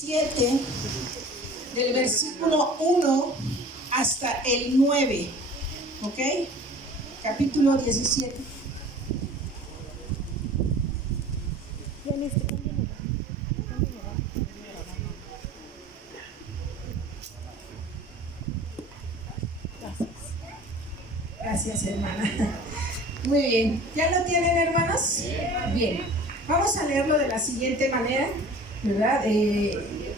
7, del versículo 1 hasta el 9, ¿ok? Capítulo 17. Gracias, hermana. Muy bien. ¿Ya lo tienen, hermanos? Bien. Vamos a leerlo de la siguiente manera, ¿verdad?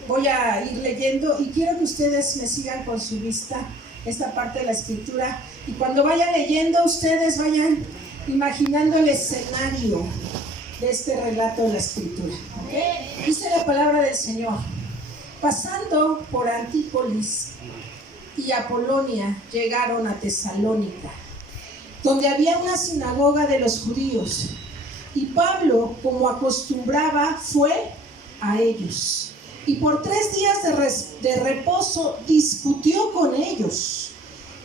Voy a ir leyendo y quiero que ustedes me sigan con su vista esta parte de la escritura, y cuando vayan leyendo ustedes vayan imaginando el escenario de este relato de la escritura, ¿okay? Dice la palabra del Señor: pasando por Antípolis y Apolonia, llegaron a Tesalónica, donde había una sinagoga de los judíos, y Pablo, como acostumbraba, fue a ellos, y por 3 días de reposo discutió con ellos,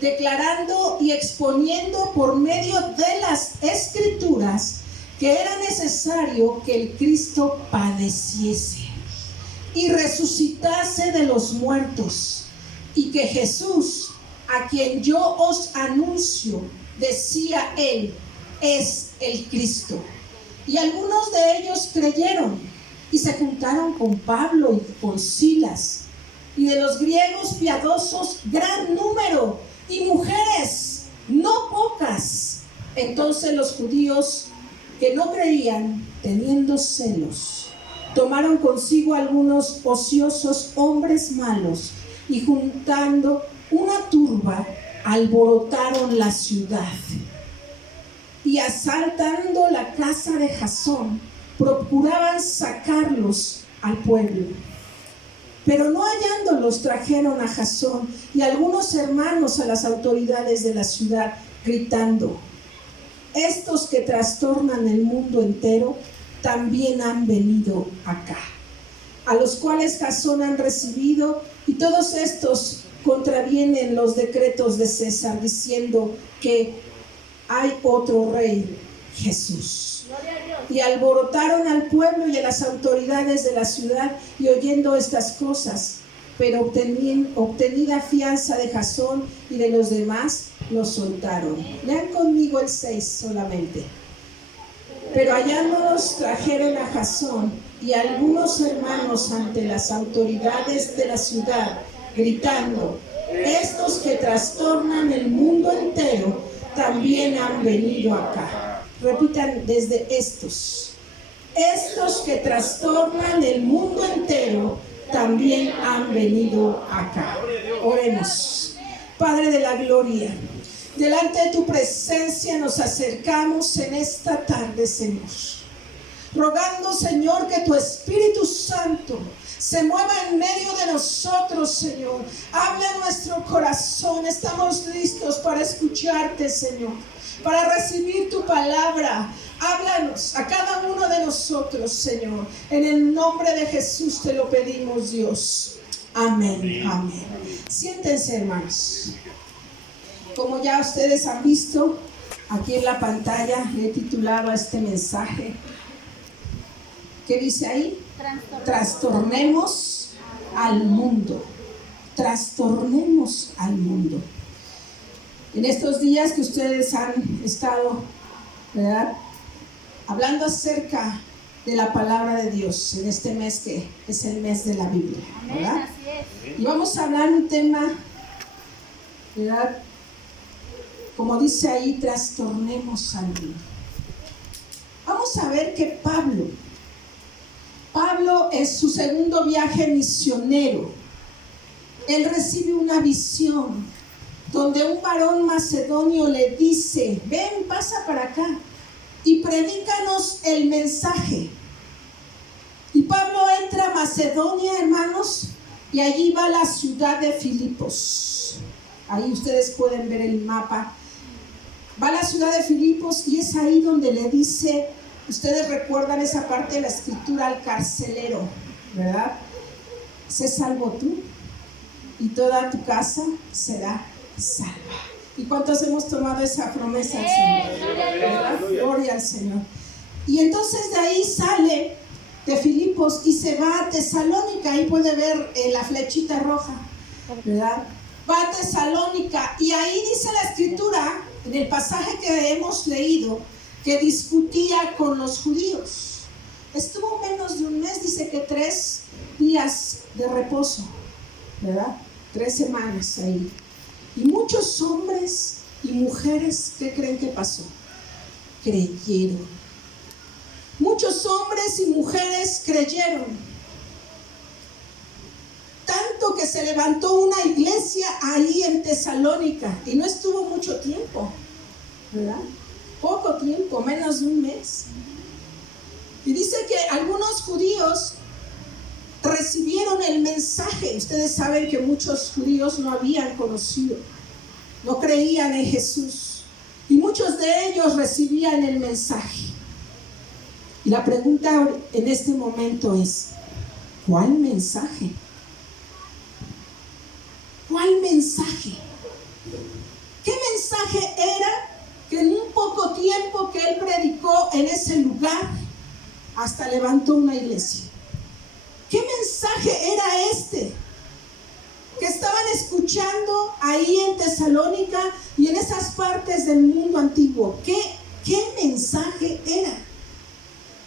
declarando y exponiendo por medio de las escrituras que era necesario que el Cristo padeciese y resucitase de los muertos, y que Jesús, a quien yo os anuncio, decía él, es el Cristo. Y algunos de ellos creyeron y se juntaron con Pablo y con Silas, y de los griegos piadosos gran número, y mujeres no pocas. Entonces los judíos que no creían, teniendo celos, tomaron consigo algunos ociosos hombres malos, y juntando una turba, alborotaron la ciudad, y asaltando la casa de Jasón, procuraban sacarlos al pueblo. Pero no hallándolos, trajeron a Jasón y algunos hermanos a las autoridades de la ciudad, gritando: estos que trastornan el mundo entero también han venido acá, a los cuales Jasón han recibido, y todos estos contravienen los decretos de César, diciendo que hay otro rey, Jesús. Y alborotaron al pueblo y a las autoridades de la ciudad, y oyendo estas cosas, pero obtenida fianza de Jasón y de los demás, los soltaron. Lean conmigo el 6 solamente. Pero hallándolos, trajeron a Jasón y a algunos hermanos ante las autoridades de la ciudad, gritando: estos que trastornan el mundo entero también han venido acá. Repitan desde estos que trastornan el mundo entero también han venido acá. Oremos. Padre de la gloria, delante de tu presencia nos acercamos en esta tarde, Señor, rogando, Señor, que tu Espíritu Santo se mueva en medio de nosotros, Señor. Habla a nuestro corazón. Estamos listos para escucharte, Señor, para recibir tu palabra. Háblanos a cada uno de nosotros, Señor. En el nombre de Jesús te lo pedimos, Dios. Amén. Amén. Siéntense, hermanos. Como ya ustedes han visto, aquí en la pantalla le he titulado a este mensaje. ¿Qué dice ahí? Trastornemos al mundo. Trastornemos al mundo. En estos días que ustedes han estado, ¿verdad?, hablando acerca de la palabra de Dios, en este mes que es el mes de la Biblia, ¿verdad? Y vamos a hablar un tema, ¿verdad?, como dice ahí, trastornemos al mundo. Vamos a ver que Pablo en su segundo viaje misionero, él recibe una visión donde un varón macedonio le dice: ven, pasa para acá y predícanos el mensaje. Y Pablo entra a Macedonia, hermanos, y allí va a la ciudad de Filipos. Ahí ustedes pueden ver el mapa. Va a la ciudad de Filipos, y es ahí donde le dice, ustedes recuerdan esa parte de la escritura, al carcelero, ¿verdad? Sé salvo tú y toda tu casa será salva. ¿Y cuántos hemos tomado esa promesa al Señor? ¿Verdad? Gloria al Señor. Y entonces de ahí sale de Filipos y se va a Tesalónica. Ahí puede ver la flechita roja, ¿verdad? Va a Tesalónica y ahí dice la escritura, en el pasaje que hemos leído, que discutía con los judíos. Estuvo menos de un mes, dice que 3 días de reposo, ¿verdad? 3 semanas ahí. Y muchos hombres y mujeres, ¿qué creen que pasó? Creyeron. Muchos hombres y mujeres creyeron. Tanto que se levantó una iglesia ahí en Tesalónica. Y no estuvo mucho tiempo, ¿verdad? Poco tiempo, menos de un mes. Y dice que algunos judíos recibieron el mensaje. Ustedes saben que muchos judíos no habían conocido, no creían en Jesús. Y muchos de ellos recibían el mensaje. Y la pregunta en este momento es, ¿cuál mensaje? ¿Cuál mensaje? ¿Qué mensaje era que en un poco tiempo que él predicó en ese lugar, hasta levantó una iglesia? ¿Qué mensaje era este que estaban escuchando ahí en Tesalónica y en esas partes del mundo antiguo? ¿Qué mensaje era?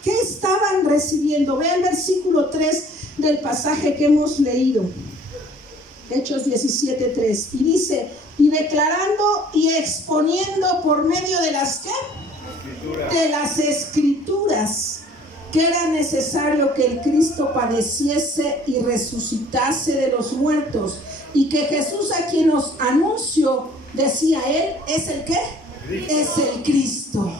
¿Qué estaban recibiendo? Vean el versículo 3 del pasaje que hemos leído, Hechos 17:3, y dice, y declarando y exponiendo por medio de las ¿qué? De las escrituras, que era necesario que el Cristo padeciese y resucitase de los muertos, y que Jesús, a quien nos anunció, decía él, ¿es el qué? Es el Cristo.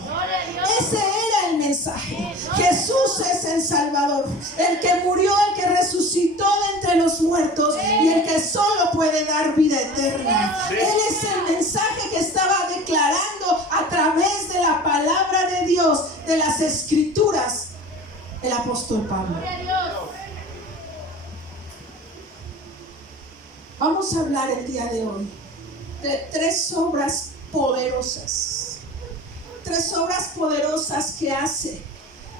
Ese era el mensaje. Jesús es el Salvador, el que murió, el que resucitó de entre los muertos y el que solo puede dar vida eterna. Él es el mensaje que estaba declarando a través de la palabra de Dios, de las escrituras, el apóstol Pablo. Vamos a hablar el día de hoy de 3 obras poderosas. 3 obras poderosas que hace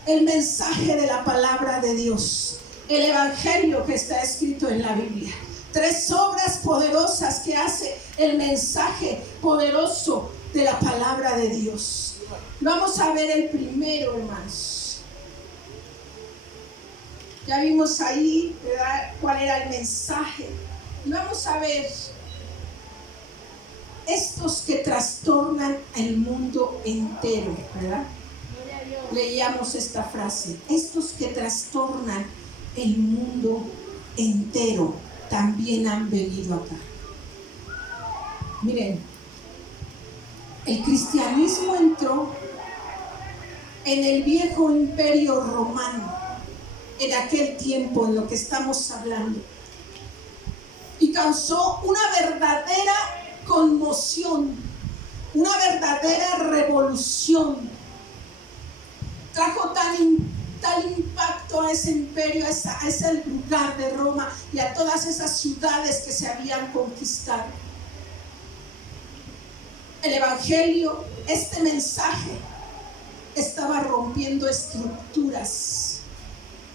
el mensaje de la palabra de Dios, el evangelio que está escrito en la Biblia. 3 obras poderosas que hace el mensaje poderoso de la palabra de Dios. Vamos a ver el primero, hermanos. Ya vimos ahí, ¿verdad?, cuál era el mensaje. Y vamos a ver estos que trastornan el mundo entero, ¿verdad? Leíamos esta frase, estos que trastornan el mundo entero también han venido acá. Miren, el cristianismo entró en el viejo imperio romano, en aquel tiempo en lo que estamos hablando, y causó una verdadera conmoción, una verdadera revolución. Trajo tal impacto a ese imperio, a ese lugar de Roma y a todas esas ciudades que se habían conquistado. El evangelio, este mensaje, estaba rompiendo estructuras,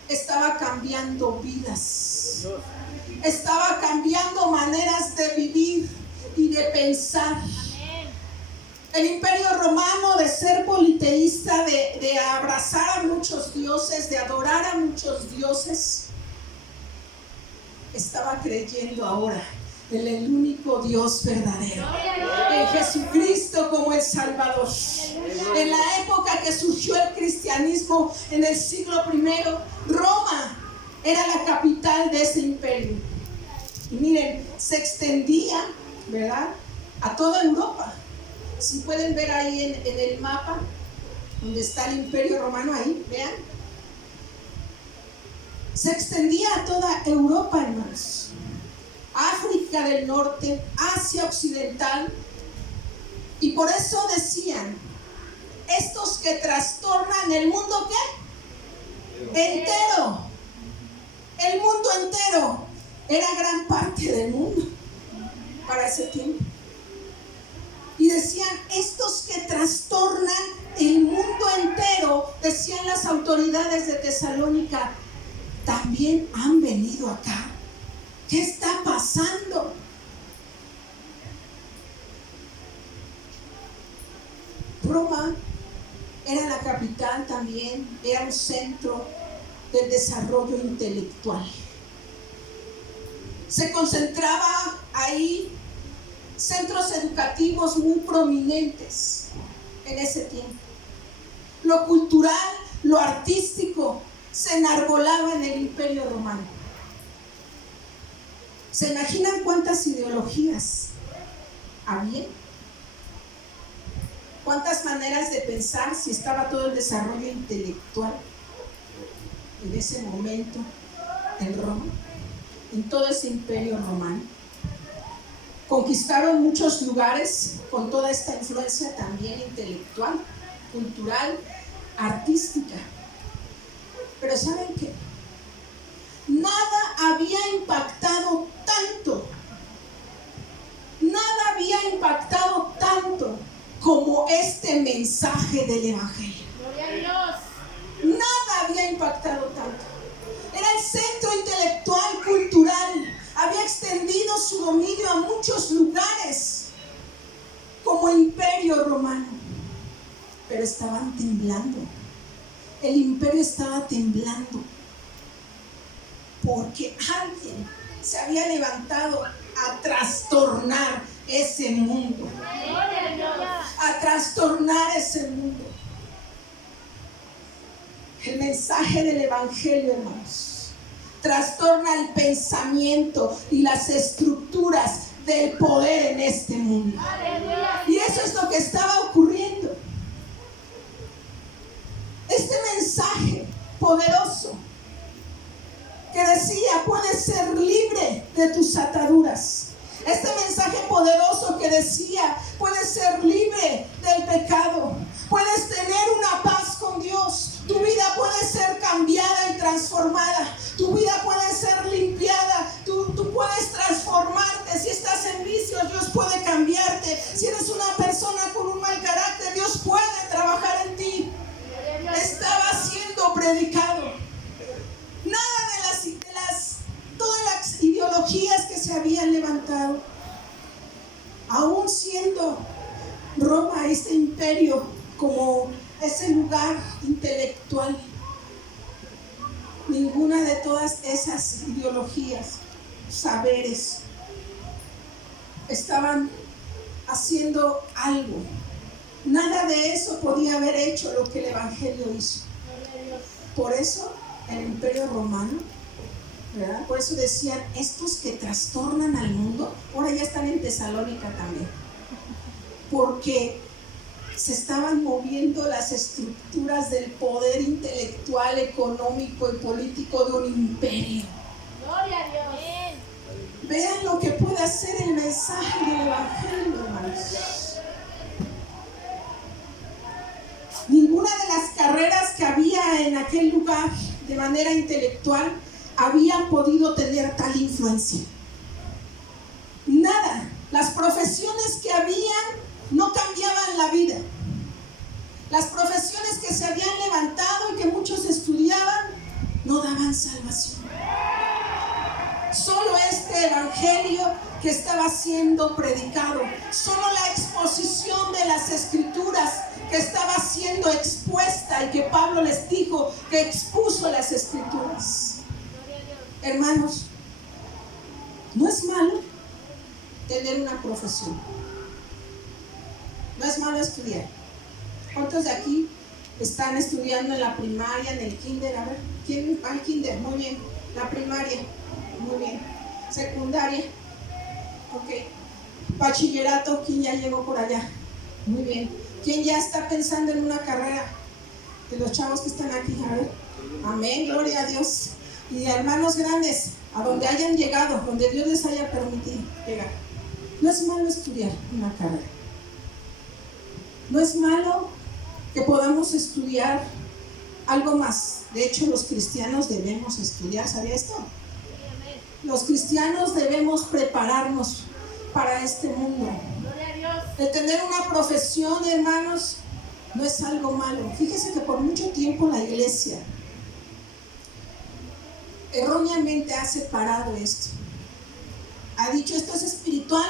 estaba cambiando vidas, estaba cambiando maneras de vivir y de pensar. El imperio romano, de ser politeísta, de abrazar a muchos dioses, de adorar a muchos dioses, estaba creyendo ahora en el único Dios verdadero, en Jesucristo como el Salvador. En la época que surgió el cristianismo, en el siglo I, Roma era la capital de ese imperio. Y miren, se extendía, ¿verdad?, a toda Europa. Si pueden ver ahí en el mapa donde está el imperio romano, ahí, vean, se extendía a toda Europa, hermanos. África del Norte, Asia Occidental. Y por eso decían, estos que trastornan el mundo, ¿qué? Entero. El mundo entero. Era gran parte del mundo para ese tiempo. Y decían, estos que trastornan el mundo entero, decían las autoridades de Tesalónica, también han venido acá. ¿Qué está pasando? Roma era la capital también, era un centro del desarrollo intelectual. Se concentraba ahí centros educativos muy prominentes en ese tiempo. Lo cultural, lo artístico se enarbolaba en el Imperio Romano. ¿Se imaginan cuántas ideologías había? ¿Cuántas maneras de pensar si estaba todo el desarrollo intelectual en ese momento en Roma, en todo ese Imperio Romano? Conquistaron muchos lugares con toda esta influencia también intelectual, cultural, artística. Pero ¿saben qué? Nada había impactado tanto, nada había impactado tanto como este mensaje del Evangelio. Gloria a Dios. Nada había impactado tanto. Era el centro intelectual, cultural. Había extendido su dominio a muchos lugares como Imperio Romano. Pero estaban temblando. El imperio estaba temblando porque alguien se había levantado a trastornar ese mundo. Gloria a Dios. A trastornar ese mundo. El mensaje del Evangelio, hermanos, trastorna el pensamiento y las estructuras del poder en este mundo. Y eso es lo que estaba ocurriendo. Este mensaje poderoso que decía, puedes ser libre de tus ataduras. Este mensaje poderoso que decía, puedes ser libre del pecado. Puedes tener una paz con Dios. Tu vida puede ser cambiada y transformada. Tu vida puede ser limpiada. Tú puedes transformarte. Si estás en vicios, Dios puede cambiarte. Si eres una persona con un mal carácter, Dios puede trabajar en ti. Estaba siendo predicado. Nada de todas las ideologías que se habían levantado. Aún siendo Roma, este imperio, como ese lugar intelectual, ninguna de todas esas ideologías, saberes, estaban haciendo algo. Nada de eso podía haber hecho lo que el Evangelio hizo. Por eso el Imperio Romano, ¿verdad? Por eso decían, estos que trastornan al mundo, ahora ya están en Tesalónica también, porque se estaban moviendo las estructuras del poder intelectual, económico y político de un imperio. Gloria a Dios. Vean lo que puede hacer el mensaje del Evangelio, hermanos. Ninguna de las carreras que había en aquel lugar de manera intelectual habían podido tener tal influencia. Nada. Las profesiones que habían no cambiaban la vida. Las profesiones que se habían levantado y que muchos estudiaban no daban salvación. Solo este evangelio que estaba siendo predicado, solo la exposición de las escrituras que estaba siendo expuesta y que Pablo les dijo que expuso las escrituras. Hermanos, no es malo tener una profesión. No es malo estudiar. ¿Cuántos de aquí están estudiando en la primaria, en el kinder? A ver, ¿quién va al kinder? Muy bien. La primaria, muy bien. Secundaria, ok. Bachillerato, ¿quién ya llegó por allá? Muy bien. ¿Quién ya está pensando en una carrera? De los chavos que están aquí, a ver. Amén, gloria a Dios. Y hermanos grandes, a donde hayan llegado, donde Dios les haya permitido llegar. No es malo estudiar una carrera. No es malo que podamos estudiar algo más. De hecho, los cristianos debemos estudiar, ¿sabía esto? Los cristianos debemos prepararnos para este mundo. De tener una profesión, hermanos, no es algo malo. Fíjese que por mucho tiempo la iglesia erróneamente ha separado esto. Ha dicho esto es espiritual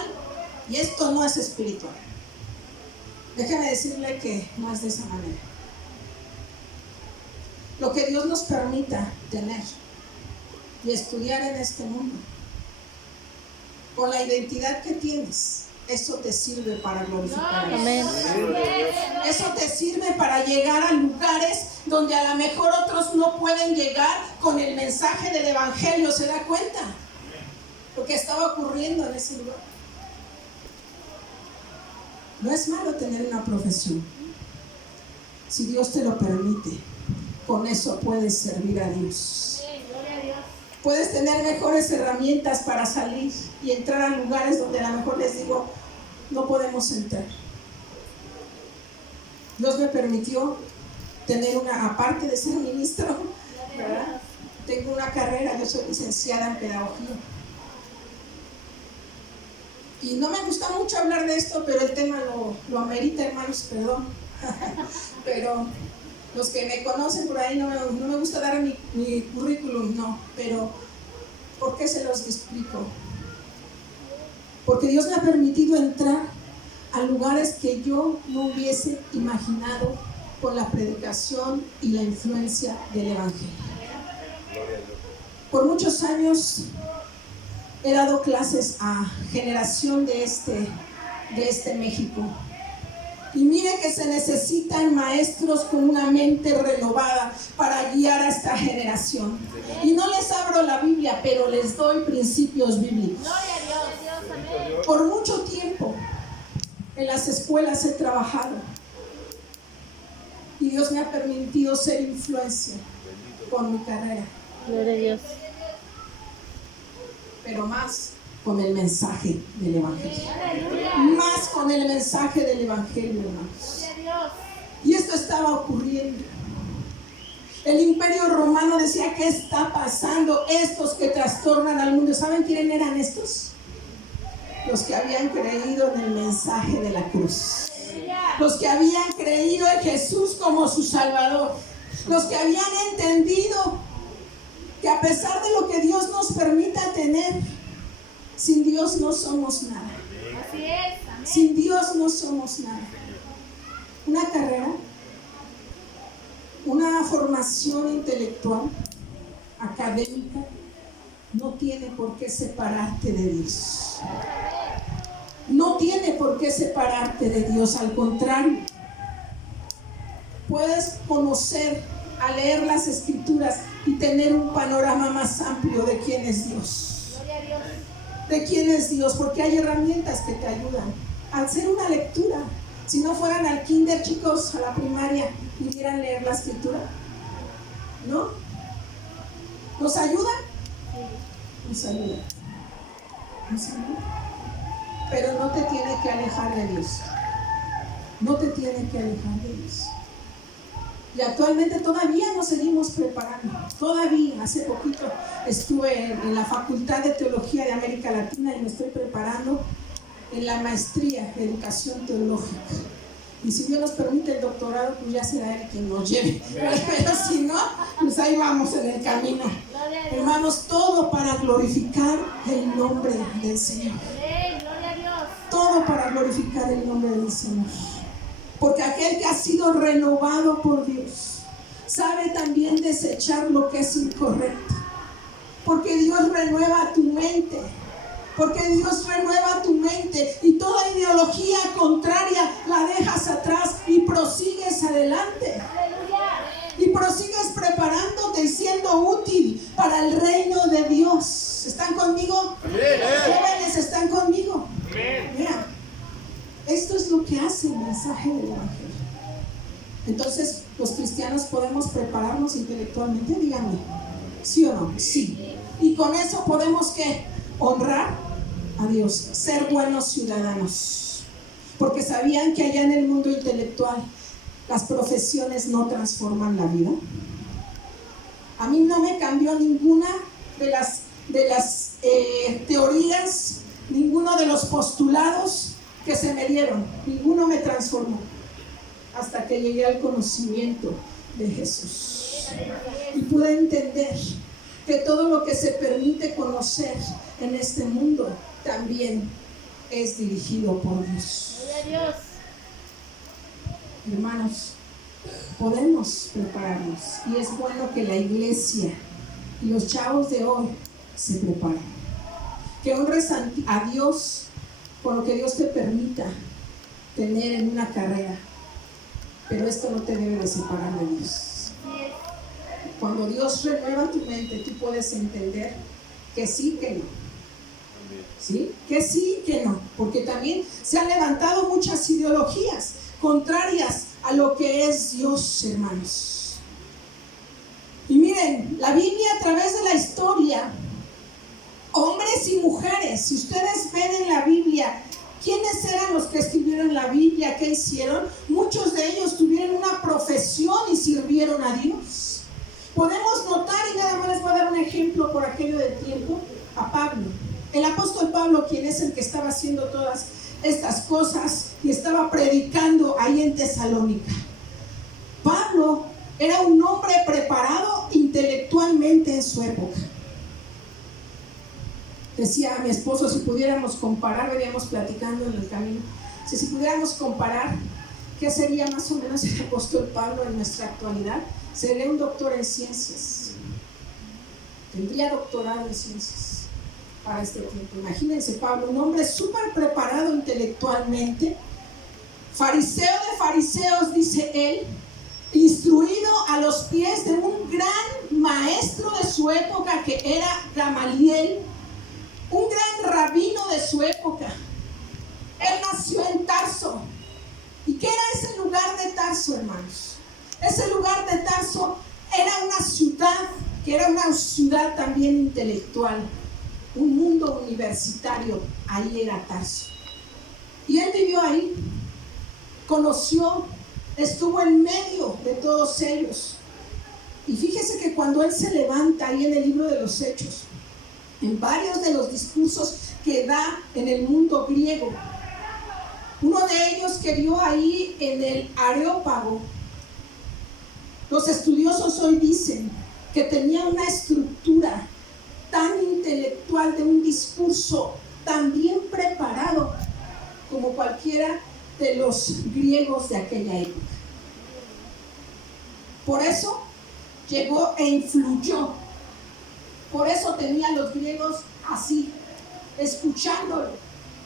y esto no es espiritual. Déjeme decirle que no es de esa manera. Lo que Dios nos permita tener y estudiar en este mundo, con la identidad que tienes, eso te sirve para glorificar a Dios. Eso te sirve para llegar a lugares donde a lo mejor otros no pueden llegar con el mensaje del evangelio. ¿Se da cuenta? Lo que estaba ocurriendo en ese lugar. No es malo tener una profesión. Si Dios te lo permite, con eso puedes servir a Dios. Puedes tener mejores herramientas para salir y entrar a lugares donde a lo mejor les digo, no podemos entrar. Dios me permitió tener una, aparte de ser ministro, ¿verdad? Tengo una carrera, yo soy licenciada en pedagogía. Y no me gusta mucho hablar de esto, pero el tema lo amerita, hermanos, perdón. Pero los que me conocen por ahí, no me gusta dar mi currículum, no, pero ¿por qué se los explico? Porque Dios me ha permitido entrar a lugares que yo no hubiese imaginado con la predicación y la influencia del evangelio. Por muchos años he dado clases a generación de este México. Y mire que se necesitan maestros con una mente renovada para guiar a esta generación. Y no les abro la Biblia, pero les doy principios bíblicos. Por mucho tiempo en las escuelas he trabajado. Y Dios me ha permitido ser influencia con mi carrera. Gloria a Dios. Pero más con el mensaje del evangelio. Más con el mensaje del evangelio, hermanos. Y esto estaba ocurriendo. El imperio romano decía, ¿qué está pasando? Estos que trastornan al mundo. ¿Saben quién eran estos? Los que habían creído en el mensaje de la cruz. Los que habían creído en Jesús como su Salvador. Los que habían entendido que a pesar de lo que Dios nos permita tener, sin Dios no somos nada. Así es. Amén. Sin Dios no somos nada. Una carrera, una formación intelectual, académica, no tiene por qué separarte de Dios. No tiene por qué separarte de Dios, al contrario. Puedes conocer, a leer las Escrituras y tener un panorama más amplio de quién es Dios. Gloria a Dios. De quién es Dios, porque hay herramientas que te ayudan a hacer una lectura. Si no fueran al kinder, chicos, a la primaria, pudieran leer la Escritura, ¿no? ¿Nos ayuda? Nos ayuda. Nos ayuda. Pero no te tiene que alejar de Dios. No te tiene que alejar de Dios. Y actualmente todavía nos seguimos preparando. Todavía, hace poquito estuve en la Facultad de Teología de América Latina y me estoy preparando en la maestría de Educación Teológica. Y si Dios nos permite el doctorado, pues ya será Él quien nos lleve. Pero si no, pues ahí vamos en el camino. Hermanos, todo para glorificar el nombre del Señor. Gloria a Dios. Todo para glorificar el nombre del Señor. Porque aquel que ha sido renovado por Dios sabe también desechar lo que es incorrecto. Porque Dios renueva tu mente. Porque Dios renueva tu mente y toda ideología contraria la dejas atrás y prosigues adelante. Y prosigues preparándote y siendo útil para el reino de Dios. ¿Están conmigo? Jóvenes, ¿están conmigo? Mira, esto es lo que hace el mensaje del evangelio. Entonces, los cristianos podemos prepararnos intelectualmente, díganme, ¿sí o no? Sí. Y con eso podemos, ¿qué? Honrar a Dios, ser buenos ciudadanos. Porque sabían que allá en el mundo intelectual las profesiones no transforman la vida. A mí no me cambió ninguna de las teorías, ninguno de los postulados que se me dieron, ninguno me transformó. hasta que llegué al conocimiento de Jesús. Y pude entender que todo lo que se permite conocer en este mundo también es dirigido por Dios. Hermanos, podemos prepararnos y es bueno que la iglesia y los chavos de hoy se preparen. Que honres a Dios por lo que Dios te permita tener en una carrera, pero esto no te debe de separar de Dios. Cuando Dios renueva tu mente, tú puedes entender que sí, que no. ¿Sí? Que sí, que no. Porque también se han levantado muchas ideologías contrarias a lo que es Dios, hermanos. Y miren, la Biblia a través de la historia, hombres y mujeres, si ustedes ven en la Biblia, ¿quiénes eran los que escribieron la Biblia? ¿Qué hicieron? Muchos de ellos tuvieron una profesión y sirvieron a Dios. Podemos notar, y nada más les voy a dar un ejemplo por aquello del tiempo, a Pablo. El apóstol Pablo, quien es el que estaba haciendo todas estas cosas y estaba predicando ahí en Tesalónica. Pablo era un hombre preparado intelectualmente en su época. Decía a mi esposo, si pudiéramos comparar, veníamos platicando en el camino, si pudiéramos comparar qué sería más o menos el apóstol Pablo en nuestra actualidad, sería un doctor en ciencias. Tendría doctorado en ciencias para este tiempo. Imagínense Pablo, un hombre súper preparado intelectualmente, fariseo de fariseos, dice él, instruido a los pies de un gran maestro de su época que era Gamaliel, un gran rabino de su época. Él nació en Tarso. ¿Y qué era ese lugar de Tarso, hermanos? Ese lugar de Tarso era una ciudad, que era una ciudad también intelectual, un mundo universitario. Ahí era Tarso. Y él vivió ahí, conoció, estuvo en medio de todos ellos. Y fíjese que cuando él se levanta ahí en el libro de los Hechos, en varios de los discursos que da en el mundo griego, uno de ellos que dio ahí en el Areópago, los estudiosos hoy dicen que tenía una estructura tan intelectual de un discurso tan bien preparado como cualquiera de los griegos de aquella época. Por eso llegó e influyó. Por eso tenía a los griegos así, escuchándolo.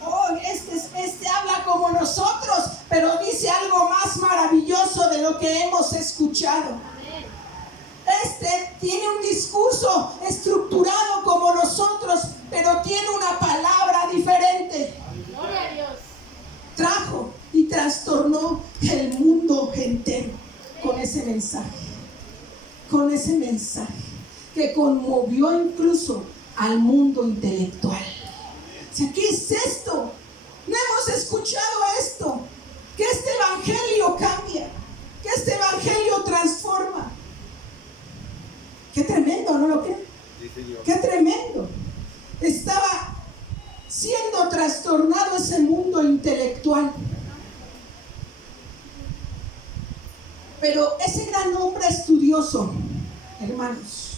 Oh, este habla como nosotros, pero dice algo más maravilloso de lo que hemos escuchado. Este tiene un discurso estructurado como nosotros, pero tiene una palabra diferente. Gloria a Dios. Trajo y trastornó el mundo entero con ese mensaje. Con ese mensaje que conmovió incluso al mundo intelectual. O sea, ¿qué es esto? No hemos escuchado esto. Que este evangelio cambia, que este evangelio transforma. Qué tremendo, ¿no lo creen? Qué tremendo. Estaba siendo trastornado ese mundo intelectual. Pero ese gran hombre estudioso, hermanos,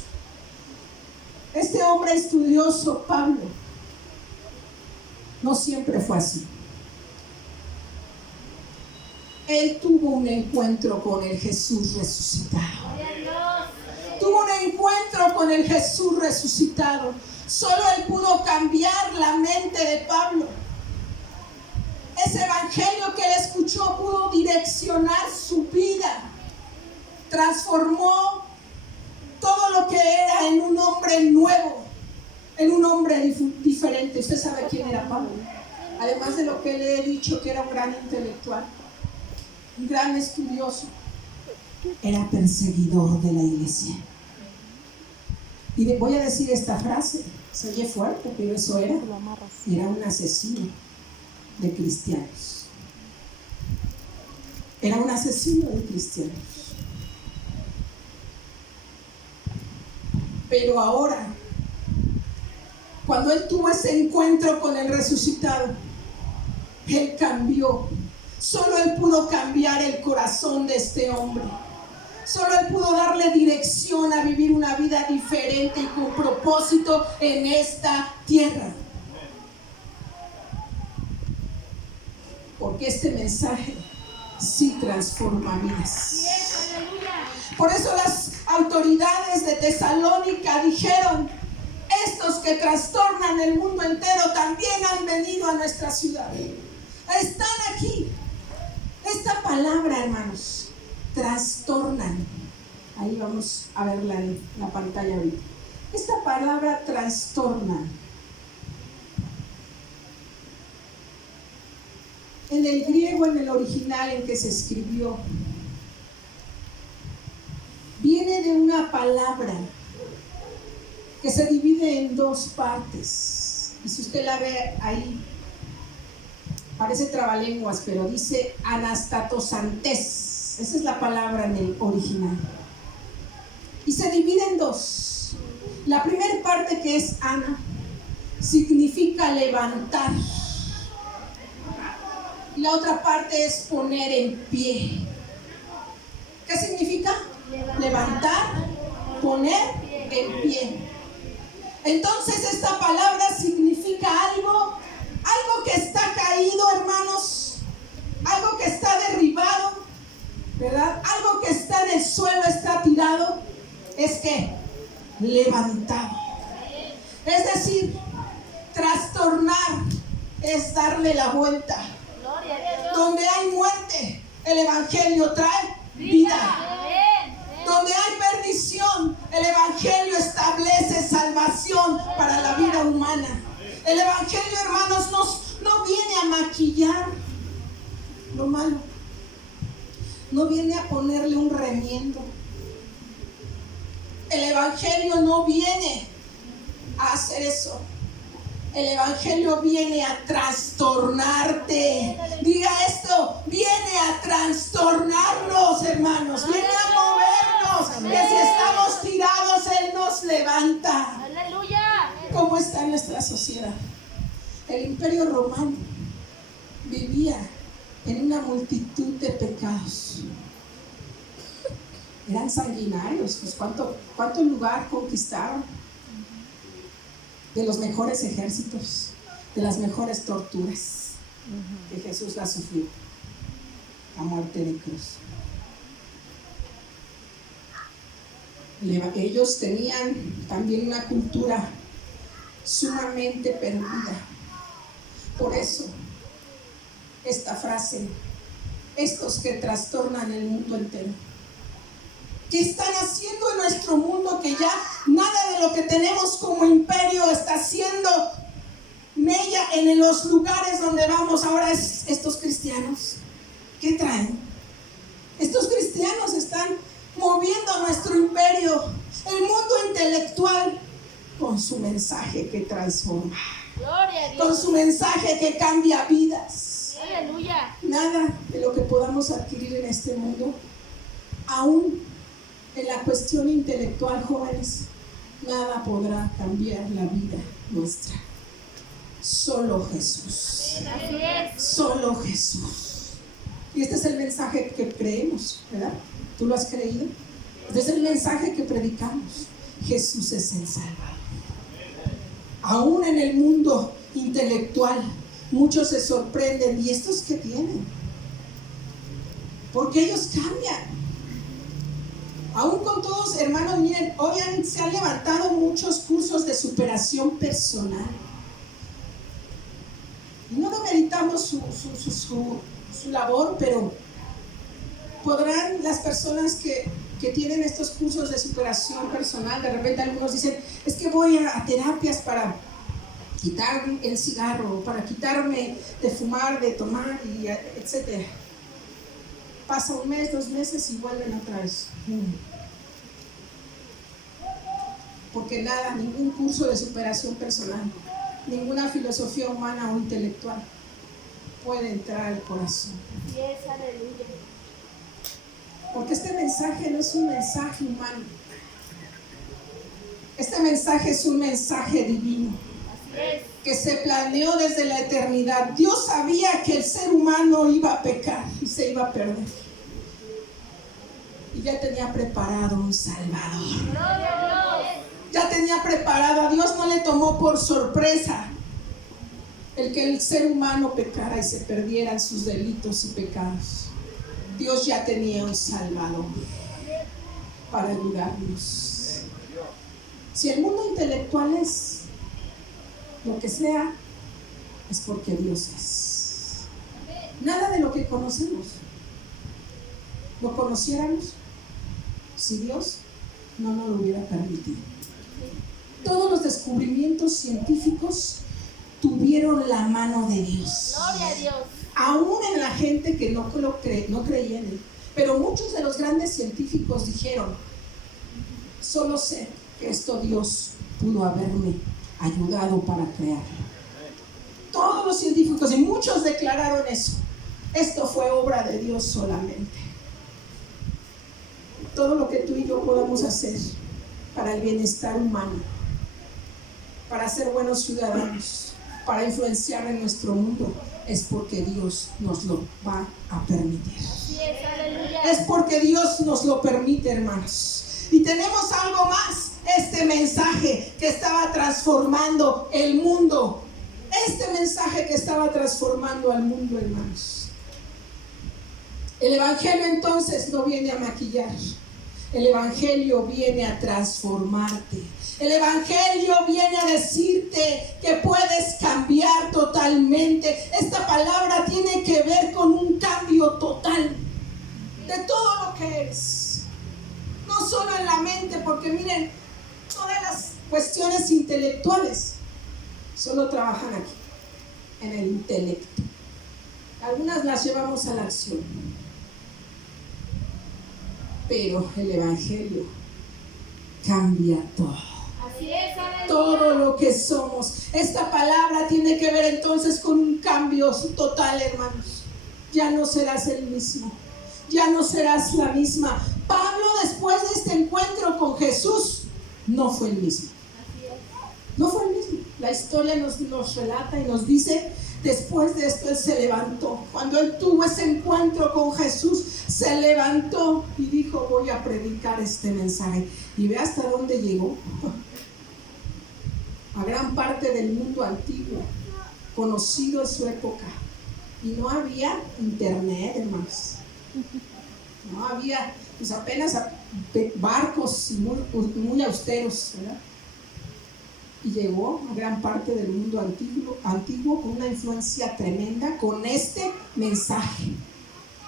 este hombre estudioso, Pablo, no siempre fue así. Él tuvo un encuentro con el Jesús resucitado. Tuvo un encuentro con el Jesús resucitado. Solo él pudo cambiar la mente de Pablo. Ese evangelio que él escuchó pudo direccionar su vida. Transformó todo lo que era en un hombre nuevo, en un hombre diferente. Usted sabe quién era Pablo. Además de lo que le he dicho, que era un gran intelectual, un gran estudioso, era perseguidor de la iglesia. Y voy a decir esta frase, se oye fuerte, pero eso era un asesino de cristianos. Era un asesino de cristianos. Pero ahora, cuando él tuvo ese encuentro con el resucitado, él cambió. Solo Él pudo cambiar el corazón de este hombre. Solo Él pudo darle dirección a vivir una vida diferente y con propósito en esta tierra. Porque este mensaje sí transforma vidas. Por eso las autoridades de Tesalónica dijeron: estos que trastornan el mundo entero también han venido a nuestra ciudad. Están aquí. Esta palabra, hermanos, trastornan. Ahí vamos a verla en la pantalla ahorita. Esta palabra trastorna. En el griego, en el original en que se escribió, viene de una palabra que se divide en dos partes. Y si usted la ve ahí, parece trabalenguas, pero dice anastatosantes. Esa es la palabra en el original. Y se divide en dos. La primera parte, que es ana, significa levantar. Y la otra parte es poner en pie. ¿Qué significa? Levantar, poner en pie. Entonces esta palabra significa algo que está caído, hermanos, algo que está derribado, ¿verdad? Algo que está en el suelo, está tirado, es que levantado. Es decir, trastornar es darle la vuelta. Donde hay muerte, el evangelio trae vida. Donde hay perdición, el evangelio establece salvación para la vida humana. El evangelio, hermanos, no viene a maquillar lo malo. No viene a ponerle un remiendo. El evangelio no viene a hacer eso. El evangelio viene a trastornarte. Diga esto: viene a trastornarnos, hermanos. Viene a movernos. Que si estamos tirados, Él nos levanta. Aleluya. ¿Cómo está nuestra sociedad? El Imperio Romano vivía en una multitud de pecados. Eran sanguinarios. Pues ¿cuánto lugar conquistaron? De los mejores ejércitos, de las mejores torturas que Jesús la sufrió, la muerte de cruz. Ellos tenían también una cultura sumamente perdida. Por eso, esta frase: estos que trastornan el mundo entero. ¿Qué están haciendo en nuestro mundo que ya nada de lo que tenemos como imperio está haciendo mella en los lugares donde vamos? Ahora estos cristianos, ¿qué traen? Estos cristianos están moviendo a nuestro imperio, el mundo intelectual, con su mensaje que transforma, con su mensaje que cambia vidas. Aleluya. Nada de lo que podamos adquirir en este mundo, aún en la cuestión intelectual, jóvenes, nada podrá cambiar la vida nuestra. Solo Jesús. Así es. Solo Jesús. Y este es el mensaje que creemos, ¿verdad? ¿Tú lo has creído? Este es el mensaje que predicamos. Jesús es el Salvador. Aún en el mundo intelectual, muchos se sorprenden. ¿Y estos qué tienen? Porque ellos cambian. Aún con todos, hermanos, miren, hoy se han levantado muchos cursos de superación personal. Y no demeritamos su labor, pero podrán las personas que tienen estos cursos de superación personal, de repente algunos dicen: es que voy a terapias para quitarme el cigarro, para quitarme de fumar, de tomar, y etc. Pasa un mes, 2 meses y vuelven otra vez. Porque nada, ningún curso de superación personal, ninguna filosofía humana o intelectual puede entrar al corazón. Así es, aleluya. Porque este mensaje no es un mensaje humano. Este mensaje es un mensaje divino, Así es. que que se planeó desde la eternidad. Dios sabía que el ser humano iba a pecar y se iba a perder. Y ya tenía preparado un Salvador. Ya tenía preparado. A Dios no le tomó por sorpresa el que el ser humano pecara y se perdiera en sus delitos y pecados. Dios ya tenía un Salvador para ayudarnos. Si el mundo intelectual es lo que sea, es porque Dios es. Nada de lo que conocemos lo conociéramos si Dios no nos lo hubiera permitido. Todos los descubrimientos científicos tuvieron la mano de Dios. Gloria a Dios. Aún en la gente que no creía en Él. Pero muchos de los grandes científicos dijeron: solo sé que esto Dios pudo haberme ayudado para crearlo. Todos los científicos y muchos declararon eso. Esto fue obra de Dios solamente. Todo lo que tú y yo podamos hacer para el bienestar humano, para ser buenos ciudadanos, para influenciar en nuestro mundo, es porque Dios nos lo va a permitir. Es porque Dios nos lo permite, hermanos. Y tenemos algo más. Este mensaje que estaba transformando el mundo. Este mensaje que estaba transformando al mundo, hermanos. El evangelio entonces no viene a maquillar. El evangelio viene a transformarte. El evangelio viene a decirte que puedes cambiar totalmente. Esta palabra tiene que ver con un cambio total de todo lo que eres. No solo en la mente, porque miren, todas las cuestiones intelectuales solo trabajan aquí, en el intelecto. Algunas las llevamos a la acción. Pero el evangelio cambia todo. Así es, aleluya. Todo lo que somos. Esta palabra tiene que ver entonces con un cambio total, hermanos. Ya no serás el mismo. Ya no serás la misma. Pablo, después de este encuentro con Jesús, no fue el mismo. No fue el mismo. La historia nos relata y nos dice: después de esto él se levantó. Cuando él tuvo ese encuentro con Jesús, se levantó y dijo: voy a predicar este mensaje. Y ve hasta dónde llegó. A gran parte del mundo antiguo, conocido en su época. Y no había internet, hermanos. No había, pues apenas barcos muy austeros, ¿verdad? Y llegó a gran parte del mundo antiguo con una influencia tremenda, con este mensaje,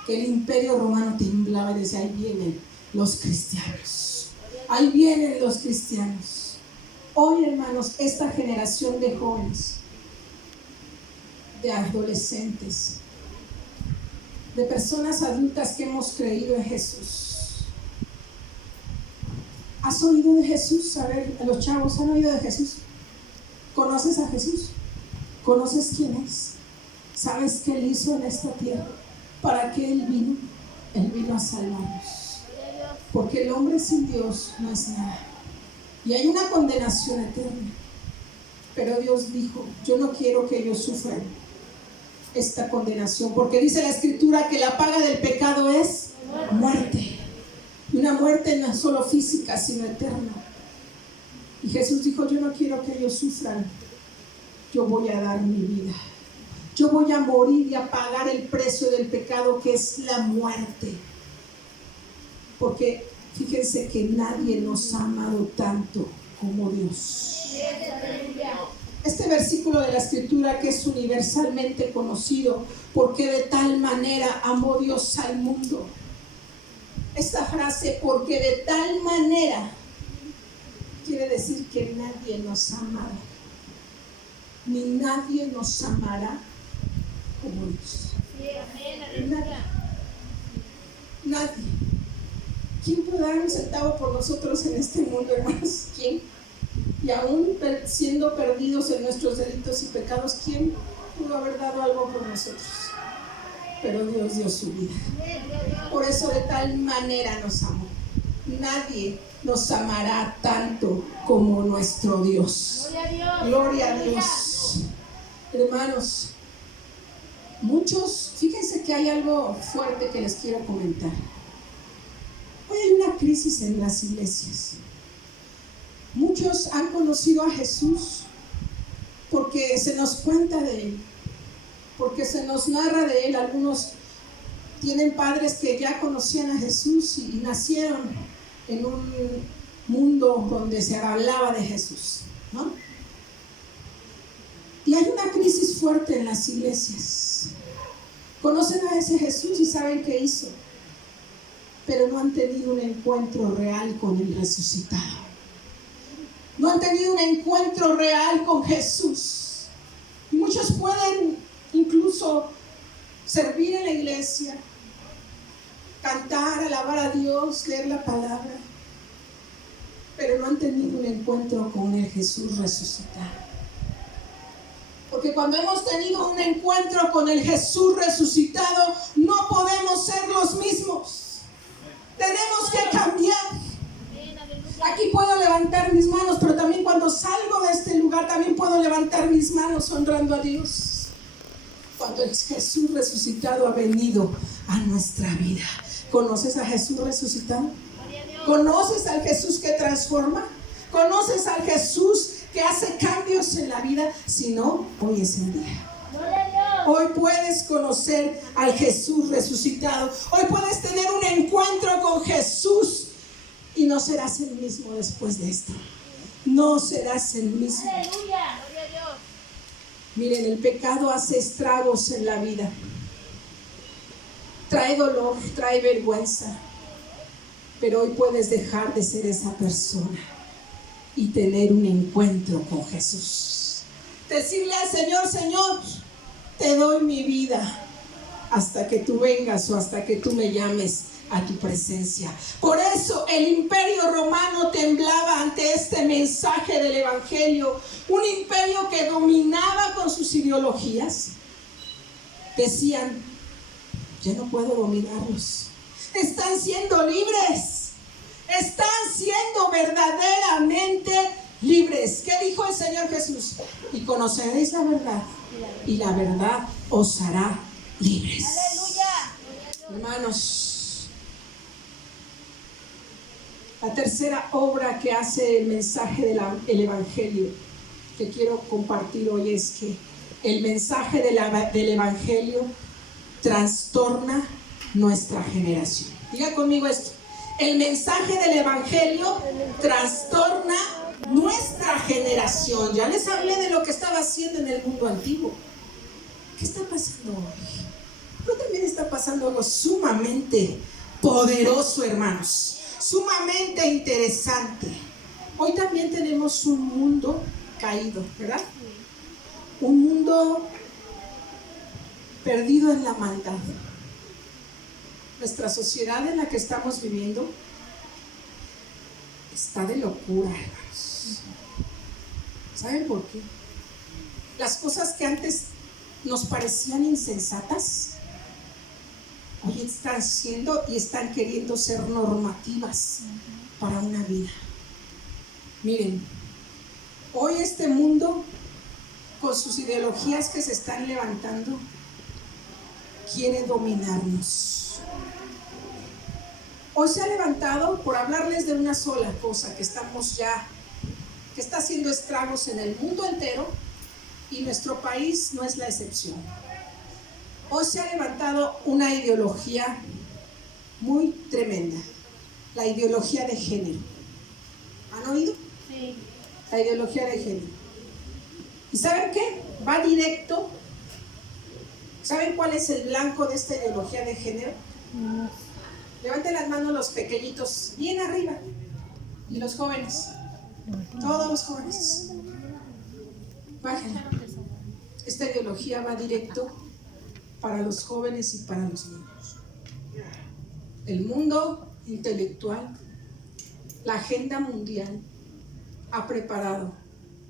que el imperio romano temblaba y decía: ahí vienen los cristianos, ahí vienen los cristianos. Hoy, hermanos, esta generación de jóvenes, de adolescentes, de personas adultas que hemos creído en Jesús. ¿Has oído de Jesús? A ver, los chavos, ¿han oído de Jesús? ¿Conoces a Jesús? ¿Conoces quién es? ¿Sabes qué Él hizo en esta tierra? ¿Para qué Él vino? Él vino a salvarnos. Porque el hombre sin Dios no es nada. Y hay una condenación eterna. Pero Dios dijo: yo no quiero que ellos sufran esta condenación, porque dice la Escritura que la paga del pecado es muerte. Y una muerte no solo física, sino eterna. Y Jesús dijo: yo no quiero que ellos sufran. Yo voy a dar mi vida. Yo voy a morir y a pagar el precio del pecado, que es la muerte. Porque fíjense que nadie nos ha amado tanto como Dios. Este versículo de la Escritura, que es universalmente conocido, porque de tal manera amó Dios al mundo. Esta frase, porque de tal manera, quiere decir que nadie nos ha amado, ni nadie nos amará como Dios. Nadie. ¿Quién puede dar un centavo por nosotros en este mundo, hermanos? ¿Quién? Y aún siendo perdidos en nuestros delitos y pecados, ¿quién pudo haber dado algo por nosotros? Pero Dios dio su vida. Por eso de tal manera nos amó. Nadie nos amará tanto como nuestro Dios. Gloria a Dios. Hermanos, muchos, fíjense que hay algo fuerte que les quiero comentar. Hoy hay una crisis en las iglesias. Muchos han conocido a Jesús porque se nos cuenta de Él, porque se nos narra de Él. Algunos tienen padres que ya conocían a Jesús y nacieron en un mundo donde se hablaba de Jesús, ¿no? Y hay una crisis fuerte en las iglesias. Conocen a ese Jesús y saben qué hizo, pero no han tenido un encuentro real con el resucitado. No han tenido un encuentro real con Jesús. Y muchos pueden incluso servir en la iglesia, cantar, alabar a Dios, leer la palabra, pero no han tenido un encuentro con el Jesús resucitado. Porque cuando hemos tenido un encuentro con el Jesús resucitado, no podemos ser los mismos. Tenemos que cambiar. Aquí puedo levantar mis manos, pero también cuando salgo de este lugar, también puedo levantar mis manos honrando a Dios. Cuando el Jesús resucitado ha venido a nuestra vida. ¿Conoces a Jesús resucitado? ¿Conoces al Jesús que transforma? ¿Conoces al Jesús que hace cambios en la vida? Si no, hoy es el día. Hoy puedes conocer al Jesús resucitado. Hoy puedes tener un encuentro con Jesús y no serás el mismo después de esto. No serás el mismo. Aleluya. Gloria a Dios. Miren, el pecado hace estragos en la vida. Trae dolor, trae vergüenza. Pero hoy puedes dejar de ser esa persona y tener un encuentro con Jesús. Decirle al Señor: Señor, te doy mi vida hasta que tú vengas o hasta que tú me llames a tu presencia. Por eso el imperio romano temblaba ante este mensaje del evangelio. Un imperio que dominaba con sus ideologías. Decían: ya no puedo dominarlos. Están siendo libres. Están siendo verdaderamente libres. ¿Qué dijo el Señor Jesús? Y conoceréis la verdad, y la verdad os hará libres. Aleluya. Hermanos, la tercera obra que hace el mensaje del evangelio que quiero compartir hoy es que el mensaje del evangelio trastorna nuestra generación. Diga conmigo esto: el mensaje del evangelio trastorna nuestra generación. Ya les hablé de lo que estaba haciendo en el mundo antiguo. ¿Qué está pasando hoy? Pero también está pasando algo sumamente poderoso, hermanos, sumamente interesante. Hoy también tenemos un mundo caído, ¿verdad? Un mundo perdido en la maldad. Nuestra sociedad en la que estamos viviendo está de locura, hermanos. ¿Saben por qué? Las cosas que antes nos parecían insensatas, hoy están siendo y están queriendo ser normativas para una vida. Miren, hoy este mundo, con sus ideologías que se están levantando, quiere dominarnos. Hoy se ha levantado, por hablarles de una sola cosa que está haciendo estragos en el mundo entero, y nuestro país no es la excepción. Hoy se ha levantado una ideología muy tremenda, la ideología de género. ¿Han oído? Sí. La ideología de género. ¿Y saben qué? Va directo. ¿Saben cuál es el blanco de esta ideología de género? Levanten las manos los pequeñitos, bien arriba. Y los jóvenes. Todos los jóvenes. Bájenla. Esta ideología va directo para los jóvenes y para los niños. El mundo intelectual, la agenda mundial, ha preparado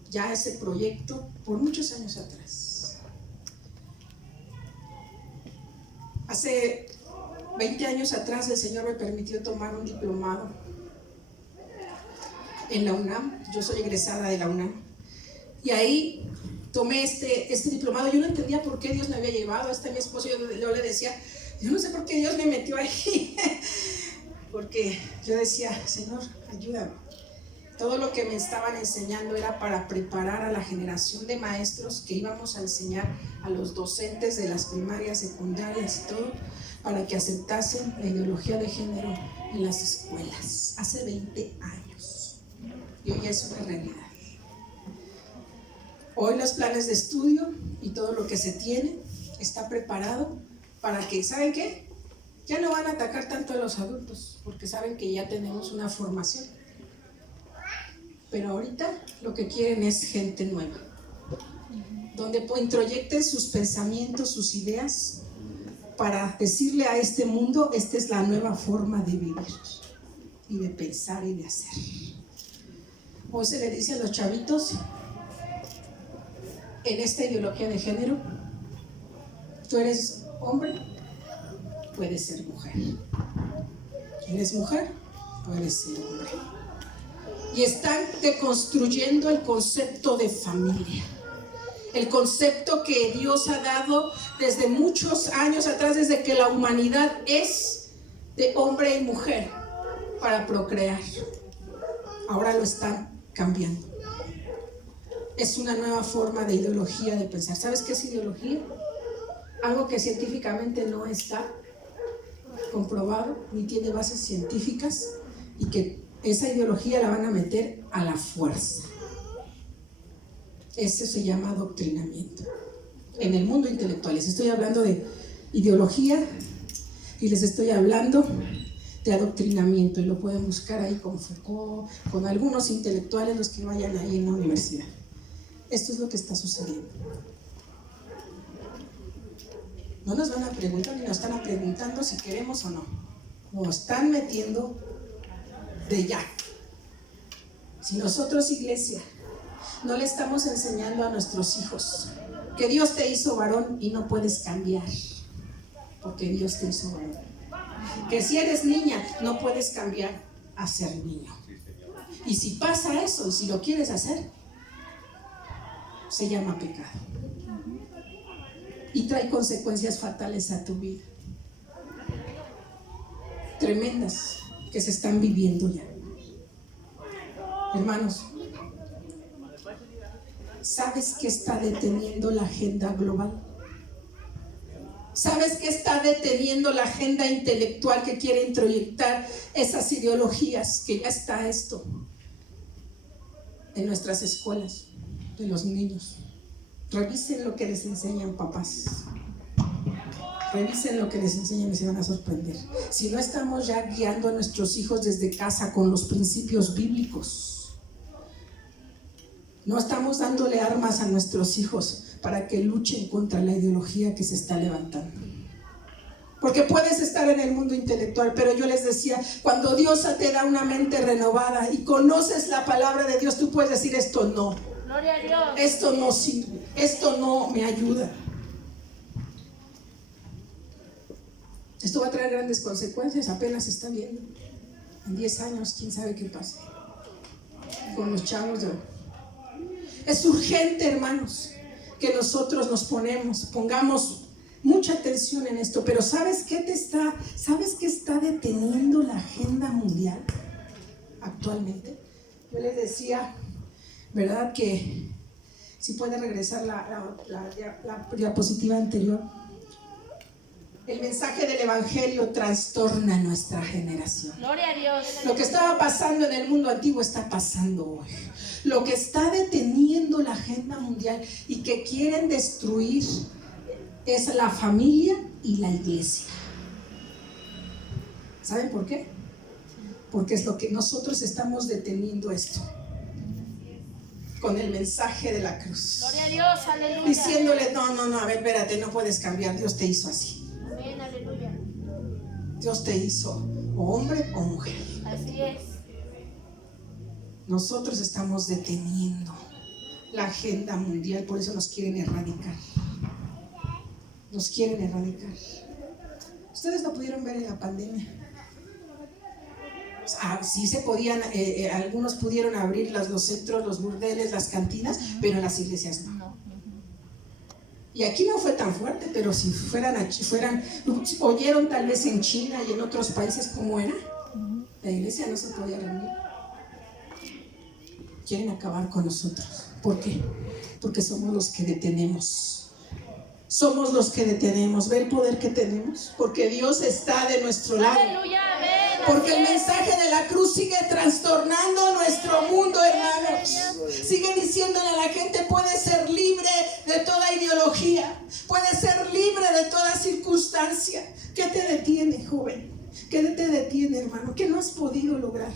ya ese proyecto por muchos años atrás. Hace 20 años atrás el Señor me permitió tomar un diplomado en la UNAM. Yo soy egresada de la UNAM. Y ahí tomé este diplomado. Yo no entendía por qué Dios me había llevado. Mi esposo, yo le decía, yo no sé por qué Dios me metió ahí. Porque yo decía, Señor, ayúdame. Todo lo que me estaban enseñando era para preparar a la generación de maestros que íbamos a enseñar a los docentes de las primarias, secundarias y todo, para que aceptasen la ideología de género en las escuelas, hace 20 años. Y hoy es una realidad. Hoy los planes de estudio y todo lo que se tiene está preparado para que, ¿saben qué? Ya no van a atacar tanto a los adultos, porque saben que ya tenemos una formación. Pero ahorita lo que quieren es gente nueva, donde introyecten sus pensamientos, sus ideas, para decirle a este mundo, esta es la nueva forma de vivir y de pensar y de hacer. Hoy se le dice a los chavitos, en esta ideología de género, tú eres hombre, puedes ser mujer. Eres mujer, puedes ser hombre. Y están deconstruyendo el concepto de familia. El concepto que Dios ha dado desde muchos años atrás, desde que la humanidad es de hombre y mujer para procrear. Ahora lo están cambiando. Es una nueva forma de ideología de pensar. ¿Sabes qué es ideología? Algo que científicamente no está comprobado ni tiene bases científicas, y que esa ideología la van a meter a la fuerza. Eso se llama adoctrinamiento. En el mundo intelectual les estoy hablando de ideología y les estoy hablando de adoctrinamiento, y lo pueden buscar ahí con Foucault, con algunos intelectuales, los que vayan ahí en la universidad. Esto es lo que está sucediendo. No nos van a preguntar, ni nos están preguntando si queremos o no. Nos están metiendo de ya. Si nosotros, iglesia, no le estamos enseñando a nuestros hijos que Dios te hizo varón y no puedes cambiar, porque Dios te hizo varón. Que si eres niña, no puedes cambiar a ser niño. Y si pasa eso, y si lo quieres hacer, se llama pecado. Y trae consecuencias fatales a tu vida. Tremendas, que se están viviendo ya. Hermanos, ¿sabes qué está deteniendo la agenda global? ¿Sabes qué está deteniendo la agenda intelectual que quiere introyectar esas ideologías? Que ya está esto en nuestras escuelas, de los niños. Revisen lo que les enseñan, papás. Revisen lo que les enseñan y se van a sorprender. Si no estamos ya guiando a nuestros hijos desde casa con los principios bíblicos, no estamos dándole armas a nuestros hijos para que luchen contra la ideología que se está levantando. Porque puedes estar en el mundo intelectual, pero yo les decía, cuando Dios te da una mente renovada y conoces la palabra de Dios, tú puedes decir, esto no. Gloria a Dios. Esto no sirve, esto no me ayuda. Esto va a traer grandes consecuencias, apenas se está viendo. En 10 años, quién sabe qué pasa con los chavos de hoy. Es urgente, hermanos, que nosotros pongamos mucha atención en esto. Pero ¿sabes qué está deteniendo la agenda mundial actualmente? Yo les decía, ¿verdad? Que si puede regresar la diapositiva anterior. El mensaje del evangelio trastorna a nuestra generación. Gloria a Dios. Lo que estaba pasando en el mundo antiguo está pasando hoy. Lo que está deteniendo la agenda mundial y que quieren destruir es la familia y la iglesia. ¿Saben por qué? Porque es lo que nosotros estamos deteniendo esto. Con el mensaje de la cruz. Gloria a Dios, aleluya. Diciéndole, no, a ver, espérate, no puedes cambiar, Dios te hizo así. Amén, aleluya. Dios te hizo o hombre o mujer. Así es. Nosotros estamos deteniendo la agenda mundial, por eso nos quieren erradicar. Nos quieren erradicar. Ustedes lo pudieron ver en la pandemia. Sí se podían, algunos pudieron abrir los centros, los burdeles, las cantinas, pero las iglesias no. Y aquí no fue tan fuerte, pero si oyeron tal vez en China y en otros países cómo era, la iglesia no se podía reunir. Quieren acabar con nosotros. ¿Por qué? Porque somos los que detenemos. Somos los que detenemos. ¿Ve el poder que tenemos? Porque Dios está de nuestro lado. Aleluya, amén. Porque el mensaje de la cruz sigue trastornando nuestro mundo, hermanos. Sigue diciéndole a la gente: puede ser libre de toda ideología, puede ser libre de toda circunstancia. ¿Qué te detiene, joven? ¿Qué te detiene, hermano? ¿Qué no has podido lograr?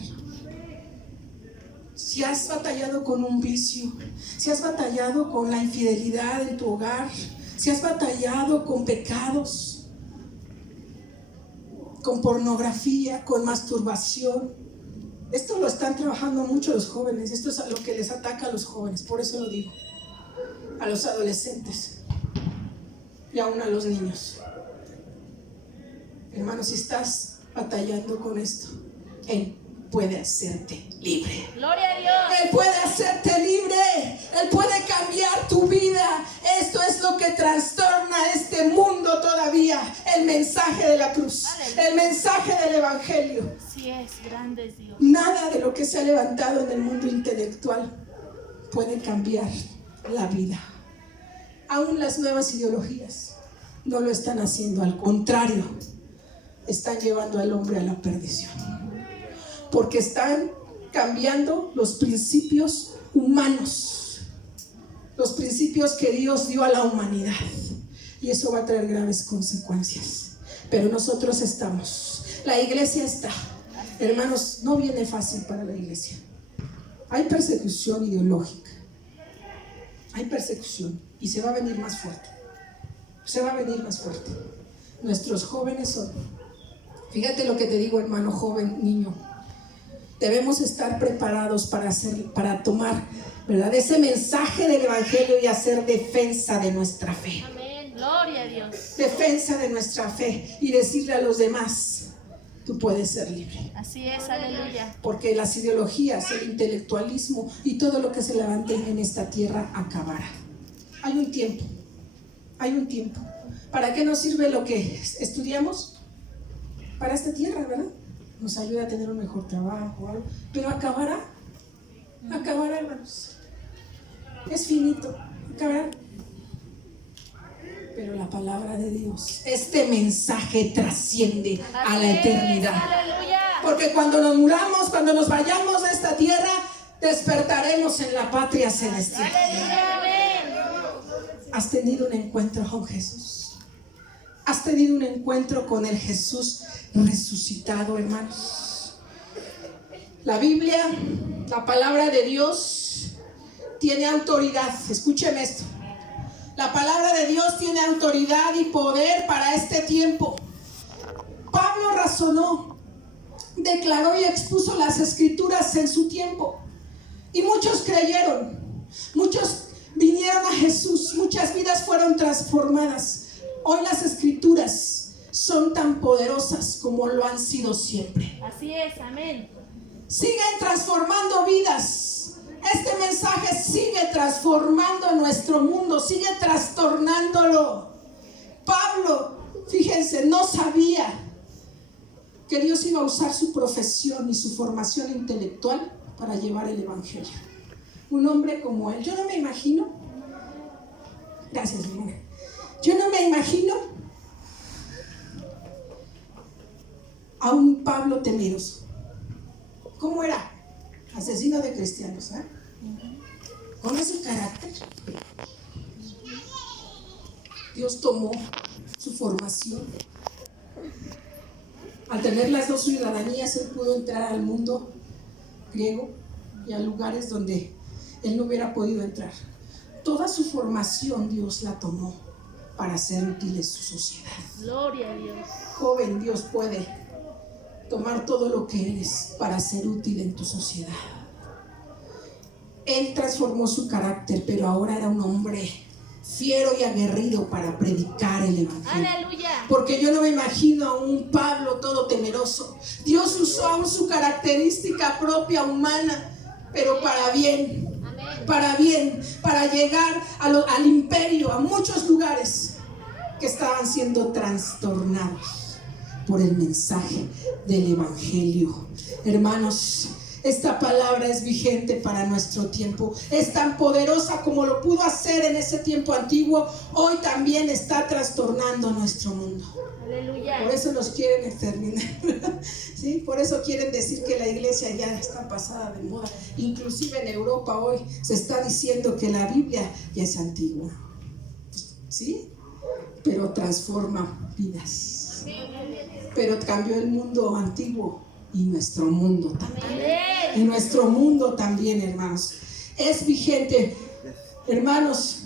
Si has batallado con un vicio, si has batallado con la infidelidad en tu hogar, si has batallado con pecados, con pornografía, con masturbación. Esto lo están trabajando mucho los jóvenes. Esto es lo que les ataca a los jóvenes. Por eso lo digo. A los adolescentes y aún a los niños. Hermano, si estás batallando con esto, Él puede hacerte libre. Gloria a Dios. Él puede hacerte libre. Él puede cambiar tu vida. Esto es lo que trastorna este mundo todavía. El mensaje de la cruz. El mensaje del evangelio. Sí es, grande es Dios. Nada de lo que se ha levantado en el mundo intelectual puede cambiar la vida. Aún las nuevas ideologías no lo están haciendo. Al contrario, están llevando al hombre a la perdición. Porque están cambiando los principios humanos, los principios que Dios dio a la humanidad, y eso va a traer graves consecuencias. Pero nosotros estamos, la iglesia está. Hermanos, no viene fácil para la iglesia. Hay persecución ideológica, hay persecución, y se va a venir más fuerte. Se va a venir más fuerte. Nuestros jóvenes son, fíjate lo que te digo, hermano joven, niño. Debemos estar preparados para tomar, ¿verdad?, ese mensaje del evangelio y hacer defensa de nuestra fe. Amén. Gloria a Dios. Defensa de nuestra fe y decirle a los demás: tú puedes ser libre. Así es, aleluya. Porque las ideologías, el intelectualismo y todo lo que se levante en esta tierra acabará. Hay un tiempo. Hay un tiempo. ¿Para qué nos sirve lo que estudiamos? Para esta tierra, ¿verdad? Nos ayuda a tener un mejor trabajo, algo, pero acabará, hermanos. Es finito, acabará. Pero la palabra de Dios, este mensaje trasciende a la eternidad. Aleluya. Porque cuando nos muramos, cuando nos vayamos de esta tierra, despertaremos en la patria celestial. Aleluya, amén. ¿Has tenido un encuentro con Jesús? ¿Has tenido un encuentro con el Jesús resucitado, hermanos? La Biblia, la palabra de Dios, tiene autoridad. Escúcheme esto. La palabra de Dios tiene autoridad y poder para este tiempo. Pablo razonó, declaró y expuso las escrituras en su tiempo. Y muchos creyeron, muchos vinieron a Jesús, muchas vidas fueron transformadas. Hoy las escrituras son tan poderosas como lo han sido siempre. Así es, amén. Siguen transformando vidas. Este mensaje sigue transformando nuestro mundo, sigue trastornándolo. Pablo, fíjense, no sabía que Dios iba a usar su profesión y su formación intelectual para llevar el evangelio. Un hombre como él, yo no me imagino. Gracias, hermana. Yo no me imagino a un Pablo temeroso. ¿Cómo era? Asesino de cristianos, ¿eh? Con ese carácter. Dios tomó su formación. Al tener las dos ciudadanías, él pudo entrar al mundo griego y a lugares donde él no hubiera podido entrar. Toda su formación Dios la tomó para ser útil en su sociedad. Gloria a Dios. Joven, Dios puede tomar todo lo que eres para ser útil en tu sociedad. Él transformó su carácter, pero ahora era un hombre fiero y aguerrido para predicar el evangelio. Aleluya. Porque yo no me imagino a un Pablo todo temeroso. Dios usó aún su característica propia humana, pero para bien. Para bien, para llegar al imperio, a muchos lugares. que estaban siendo trastornados por el mensaje del Evangelio. Hermanos, esta palabra es vigente para nuestro tiempo. Es tan poderosa como lo pudo hacer en ese tiempo antiguo. Hoy también está trastornando nuestro mundo. Aleluya. Por eso nos quieren exterminar. ¿Sí? Por eso quieren decir que la iglesia ya está pasada de moda. Inclusive en Europa hoy se está diciendo que la Biblia ya es antigua. ¿Sí? Pero transforma vidas. Pero cambió el mundo antiguo y nuestro mundo también. Y nuestro mundo también, hermanos. Es vigente. Hermanos,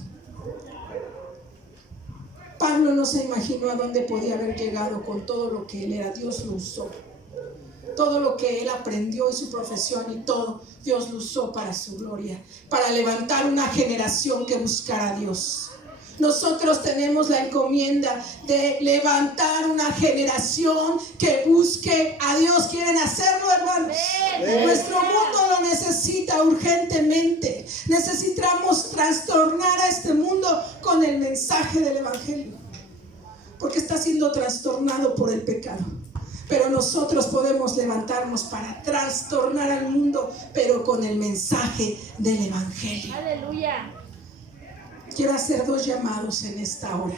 Pablo no se imaginó a dónde podía haber llegado con todo lo que él era. Dios lo usó. Todo lo que él aprendió en su profesión y todo, Dios lo usó para su gloria, para levantar una generación que buscara a Dios. Nosotros tenemos la encomienda de levantar una generación que busque a Dios. ¿Quieren hacerlo, hermanos? Nuestro mundo lo necesita urgentemente. Necesitamos trastornar a este mundo con el mensaje del Evangelio, porque está siendo trastornado por el pecado. Pero nosotros podemos levantarnos para trastornar al mundo, pero con el mensaje del Evangelio. Aleluya. Quiero hacer 2 llamados en esta hora.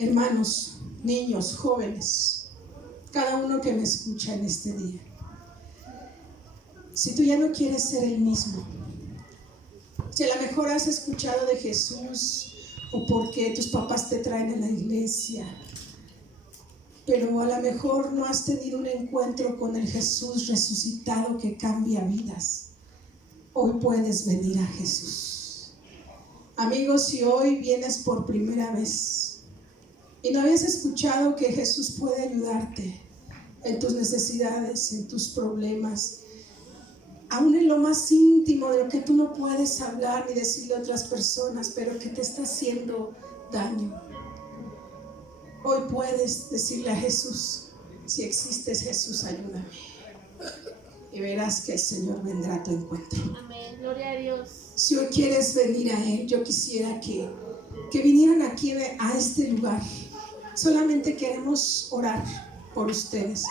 Hermanos, niños, jóvenes, cada uno que me escucha en este día. Si tú ya no quieres ser el mismo, si a lo mejor has escuchado de Jesús o porque tus papás te traen a la iglesia, pero a lo mejor no has tenido un encuentro con el Jesús resucitado que cambia vidas, hoy puedes venir a Jesús. Amigos, si hoy vienes por primera vez y no habías escuchado que Jesús puede ayudarte en tus necesidades, en tus problemas, aún en lo más íntimo de lo que tú no puedes hablar ni decirle a otras personas, pero que te está haciendo daño, hoy puedes decirle a Jesús: si existes, Jesús, ayúdame. Y verás que el Señor vendrá a tu encuentro. Amén. Gloria a Dios. Si hoy quieres venir a Él, yo quisiera que vinieran aquí a este lugar. Solamente queremos orar por ustedes.